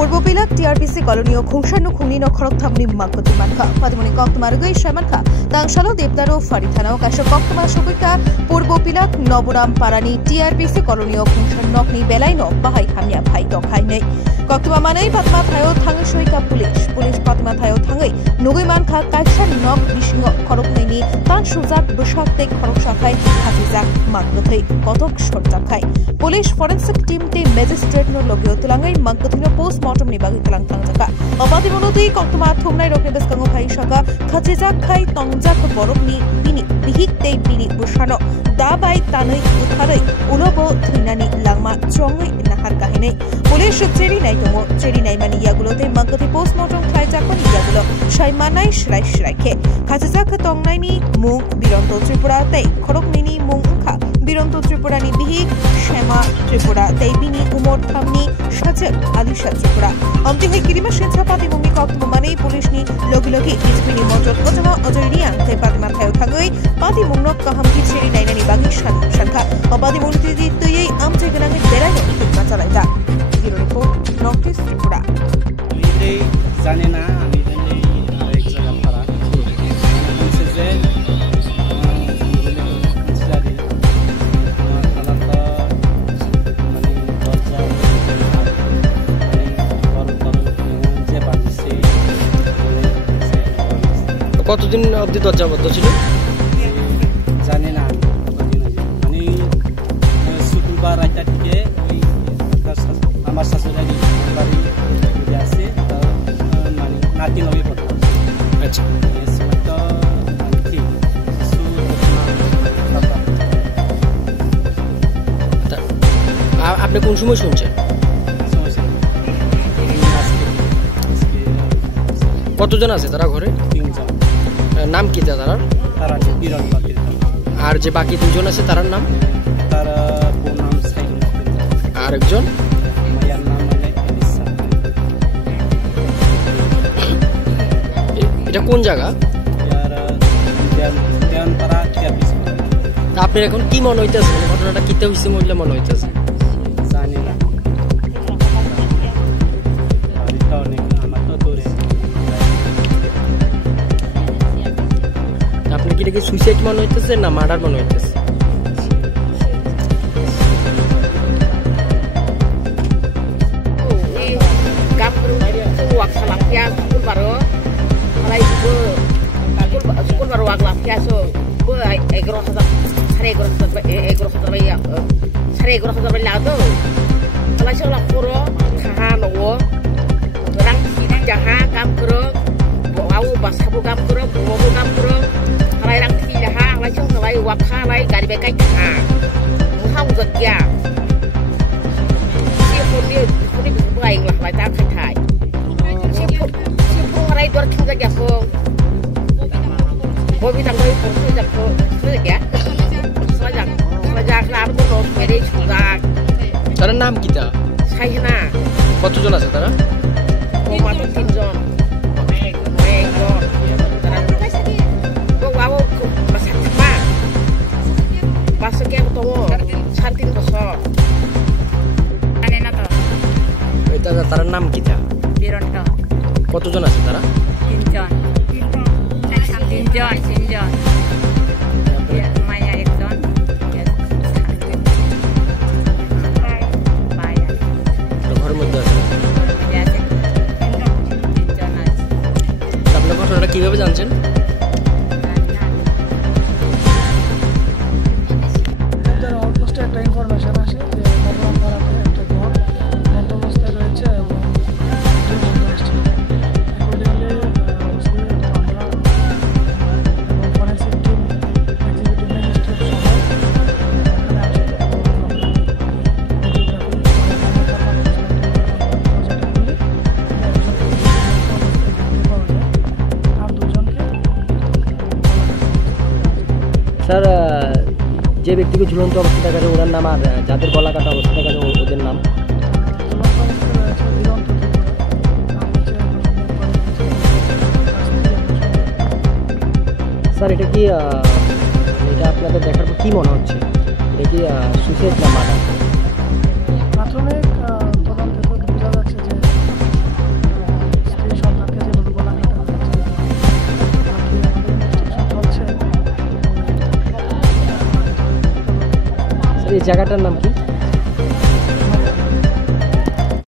Purbo Pilak TRPC Colony of Khungshan Kunino Koroktamni Makotimanka, Padmoni Koktamargui Shamanka, Tangshalo Debdaro Faritano, Kasha Koktama Shubika, Purbo Pilak, Noburam Parani, TRPC Colony of Khungshan Nokni Belaino, Bahai Hamia Pai Dokhaine. Koktama Mane, Patma Tayo Tangashoika Police Patma Tayo Tangai, Nugimanka, Kakshan Nok, Bishingo, Koroknini, Tanshuzak, Bushak, Korokshakai, Hatizak, Makotai, Kotok Shortakai. Police Forensic Team, the Magistrate no Logio Tulangai, Mankotino Postmortem Nibagi Tangaka. Abadi Monoti, Koktama, Tumna, Rokibas Kangokai Shaka, Katizak Kai, Tongzak, Borokni, Bini, Bihik, De Bini, Bushano, Dabai, Tanui, Uthare, Ulobo, Trinani, Lama, Chongi, Naharkahine. Police Cheri Naitomo, Cheri Naimani Yagulote, Mankoti Postmortem, Kaizakon Yagulo, Shaimanai, Shrike, Katizaka Tongnani, Mung, Bironto Tripura, Koroknini, Munka, Bironto Tripurani Bihi, Shema Tripura, Bini, Umor Tamni, Shatir, Alisha Tripura. Omti Kirima Shinchapati Mumi Koktumani, Polishni, Logi, Izbini Mojo, Otama, Ozorian, Tepatima Tangui, Pati Munok Kahamki Cheri Nainani Bagi Shanka, Obadi Multi, Tuye, Amteganami, Berano, Matalata. Hero Report, Noctis Tripura. Zanena, কতদিন অবধি দরজা বন্ধ ছিল জানি না মানে শুক্রবার রাতটা থেকে আমার শাশুড়ি বাড়ি আছে মানে নাতি নবী পড়ে আচ্ছা তো ঠিক আপনি কোন সময় শুনছেন কতজন আছে তারা ঘরে নাম কি তারা আর যে বাকি দুজন আছে তার নাম আর একজন এটা কোন জায়গা আপনার এখন কি মনে হইতেছে ঘটনাটা কিতে হইছে মহিলা মনে হইতেছে কি সুইসাইড মনে হইতেছে না মার্ডার মনে হইতেছে Wakha lai gari bekai ka muhang zakya si pun bai lah lai ta khai si pun rai dor kinga ya ko bobi tang bai pun se jak ko se ya sajak la ko no mere chuga তার নাম কি তা সাইনা কতজন আছে তারা ও মাত্র তিনজন তার নাম কি তা কতজন আছে তারা তিনজন মায়া একজন ঘরের মধ্যে আছে আপনার ঘটনাটা কিভাবে জানছেন একটা ইনফরমেশন আসে যে নবরাম পাড়াতে একটা ঘর বন্ধ অবস্থায় রয়েছে এবং বন্ধ আসছে অ্যাকর্ডিংলি আমরা এবং ফরেন্সিক টিম এক্সিকিউটিভ ম্যাজিস্ট্রেট সহ এখানে আসে স্যার যে ব্যক্তিকে ঝুলন্ত অবস্থা দেখা যায় ওনার নাম আর যাদের গলা কাটা অবস্থা দেখা যায় ওদের নাম স্যার এটা কি এটা আপনাদের দেখার পর কি মনে হচ্ছে এটা কি সুইসাইড না মার্ডার প্রাথমিক তদন্তে বোঝা যাচ্ছে যে এই জায়গাটার নাম কি?